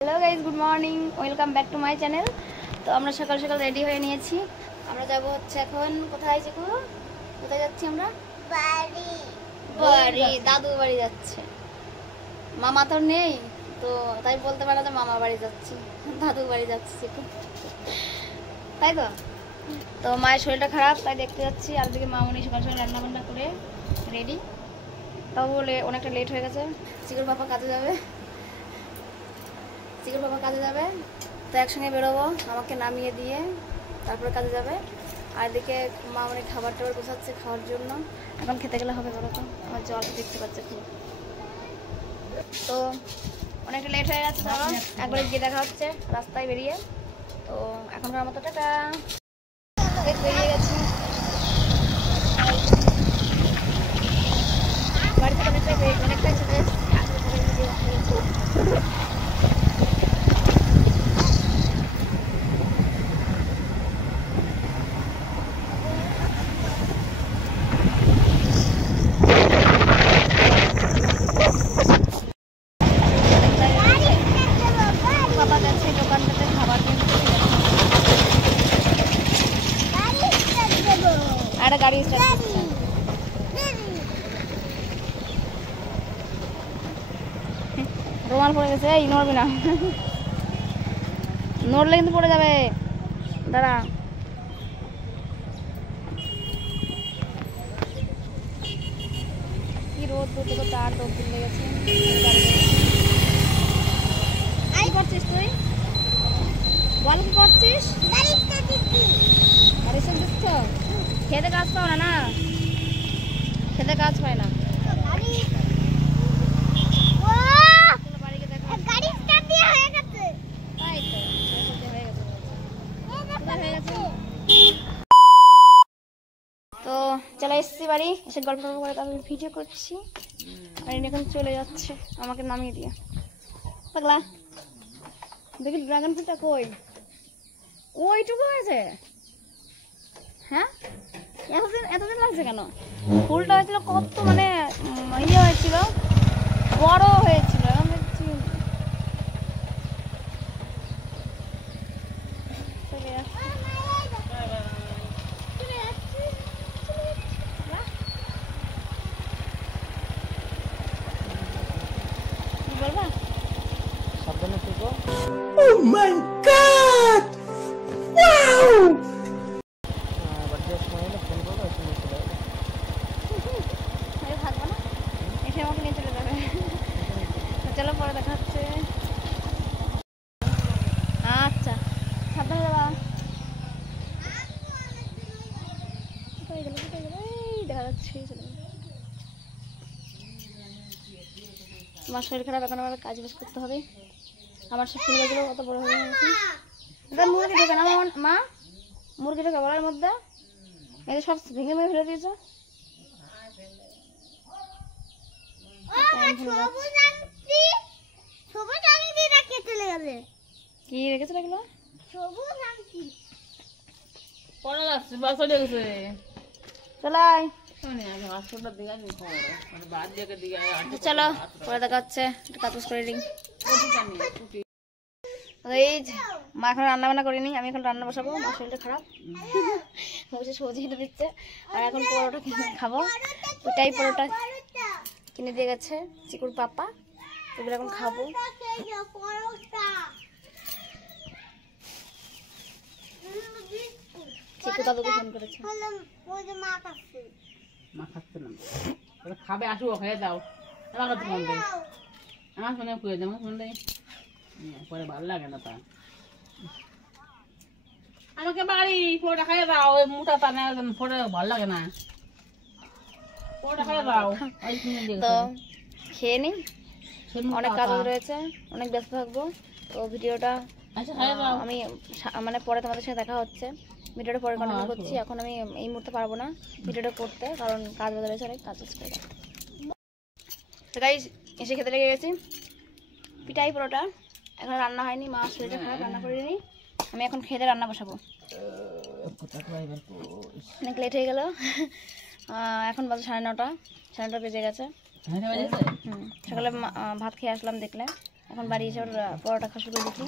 Hello guys, good morning, welcome back to my channel. তো আমরা সকাল সকাল রেডি হয়ে নিয়েছি। আমরা যাব হচ্ছে এখন কোথায় যাবো, কোথায় যাচ্ছি আমরা? বাড়ি বাড়ি দাদু বাড়ি যাচ্ছে। মামা তো নেই, তো তাই বলতে পারে যে মামা বাড়ি যাচ্ছি, দাদু বাড়ি যাচ্ছি, তাই তো। তো মায়ের শরীরটা খারাপ, তাই দেখতে যাচ্ছি। আর দিকে মামনি সকাল সকাল রান্না বান্না করে রেডি, তাও বলে অনেকটা লেট হয়ে গেছে। চিকুর বাবা কাজে যাবে, চিকুর বাবা কাজে যাবে, তো একসঙ্গে বেরোবো। আমাকে নামিয়ে দিয়ে তারপরে কাজে যাবে। আর এদিকে মা অনেক খাবার টাবার বসাচ্ছে খাওয়ার জন্য। এখন খেতে গেলে হবে বলো তো, আমার জল দেখতে পাচ্ছে খুব। তো অনেকটা লেট হয়ে যাচ্ছে, চলো একবারে গিয়ে দেখা হচ্ছে রাস্তায় বেরিয়ে। তো এখনকার মতো টাটা, বেরিয়ে গেছি। বাড়িতে অনেকটাই চলে এসেছি। একটা গাড়ি স্টার্ট করছে। রুমাল পড়ে গেছে, এই নড়বি না, নড়লে কিন্তু পড়ে যাবে, দাঁড়া। কি রোদ, দুটো চার রোদ দিলে গেছে। কি করছিস তুই, বল কি করছিস? গাড়ি সব দিচ্ছ, খেতে কাজ পাও না, না খেতে কাজ পায় না। তো চলে এসেছি বাড়ি, এসে গল্প করে তারপর ভিডিও করছি। আর এখন চলে যাচ্ছে আমাকে নামিয়ে দিয়ে। পাগলা দেখি ড্রাগন ফ্রুটটা কই, ওইটুকু হয়েছে? হ্যাঁ, এতদিন লাগছে কেন? ফুলটা হয়েছিল কত, মানে ইয়ে হয়েছিল, বড় হয়েছিল। এখন দেখছি বলবা। Oh my God! Wow! থাকবো না, এসে আমাকে নিয়ে চলে যাবে। চলো পরে দেখা হচ্ছে। আচ্ছা, সাবধানে যাবা। কোথায় গেল, কোথায় গেল, এই দেখা যাচ্ছে। আমার শরীর খারাপ, এখন আমার কাজ বাজ করতে হবে। আমার সব ফুল গাছগুলো কত বড় হয়ে গেছে। এটা মুরগি ঢোকে না মা, মুরগি ঢোকে বলার মধ্যে, এই সব ভেঙে ভেঙে ফেলে দিয়েছে। কি রেখেছে এগুলো? চলাই চলো পরে দেখা হচ্ছে, কাজ করে দিই। এই মা এখন রান্না বান্না করিনি, আমি এখন রান্না বসাবো। মার শরীরটা খারাপ, বসে সবজি কেটে দিচ্ছে। আর এখন পরোটা খাবো, ওইটাই পরোটা কিনে দিয়ে গেছে চিকুর পাপা, ওগুলো এখন খাবো। চিকু দাদুকে ফোন করেছে, খাবে, আসো খেয়ে দাও। আমার কাছে ফোন দেয়, আমার ফোনে খুঁজে দেয়, আমার ফোন দেয় পরে ভালো লাগে না। তা আমাকে বাড়ি ফোনটা খাইয়ে দাও, ওই মোটা টানে ফোনটা ভালো লাগে না, ফোনটা খাইয়ে দাও। তো খেয়ে নিই, অনেক কাজ রয়েছে, অনেক ব্যস্ত থাকবো। তো ভিডিওটা আমি মানে পরে তোমাদের সাথে দেখা হচ্ছে। ভিডিওটা পরে কন্টিনিউ করছি, এখন আমি এই মুহূর্তে পারবো না ভিডিওটা করতে, কারণ কাজ বাজার রয়েছে, অনেক কাজ করে। তো গাইস এসে খেতে লেগে গেছি, পিঠাই পরোটা। এখন রান্না হয়নি, মা শরীরটা খারাপ, রান্না করিনি। আমি এখন খেতে রান্না বসাবো, অনেক লেট হয়ে গেল। এখন বাজে 9:30, 9:30 বেজে গেছে। সকালে ভাত খেয়ে আসলাম, দেখলে এখন বাড়ি এসে ওর পরোটা খাওয়া শুরু দেখি।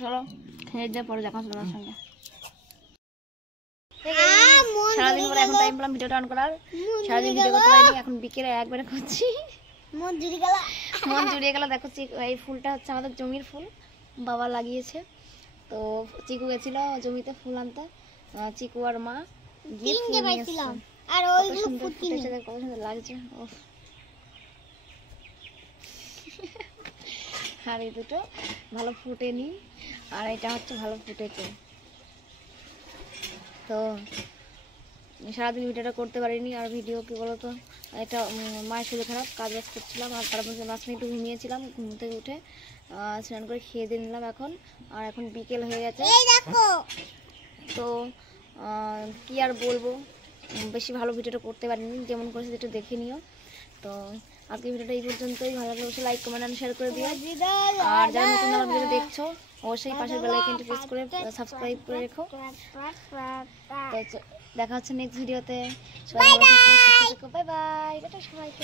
চলো খেয়ে যা, পরে দেখা হচ্ছে তোমার সঙ্গে। সারাদিন পরে এখন টাইম পেলাম ভিডিওটা অন করার। সারাদিন ভিডিও করতে পারিনি, এখন বিকেলে একবারে করছি। মন জুড়িয়ে গেল। দেখো এই ফুলটা হচ্ছে আমাদের জমির ফুল, বাবা লাগিয়েছে। তো চিকু গেছিল জমিতে ফুল আনতে, চিকু আর মা গিয়ে ফুল নিয়ে এসেছে। আর ওইগুলো ফুটেছে, কত সুন্দর লাগছে। আর এই দুটো ভালো ফুটেনি, আর এটা হচ্ছে ভালো ফুটেছে। তো সারাদিন ভিডিওটা করতে পারিনি। আর ভিডিও কি বলতো, এটা মায়ের শরীর খারাপ, কাজ বাজ করছিলাম। আর তারপর 5 মিনিট ঘুমিয়েছিলাম, ঘুম থেকে উঠে স্নান করে খেয়ে দিয়ে নিলাম এখন। আর এখন বিকেল হয়ে গেছে। তো কি আর বলবো, বেশি ভালো ভিডিওটা করতে পারিনি, যেমন করেছি একটু দেখে নিও। তো আজকে ভিডিওটা এই পর্যন্তই। ভালো লাগলে অবশ্যই লাইক, কমেন্ট আর শেয়ার করে দিও। আর যারা নতুন আমার ভিডিও দেখছো অবশ্যই পাশের বেল আইকনটি প্রেস করে সাবস্ক্রাইব করে রেখো। তো দেখা হচ্ছে নেক্সট ভিডিওতে। সবাই ভালো থেকো, সুস্থ থেকো, বাই বাই, টাটা সবাইকে।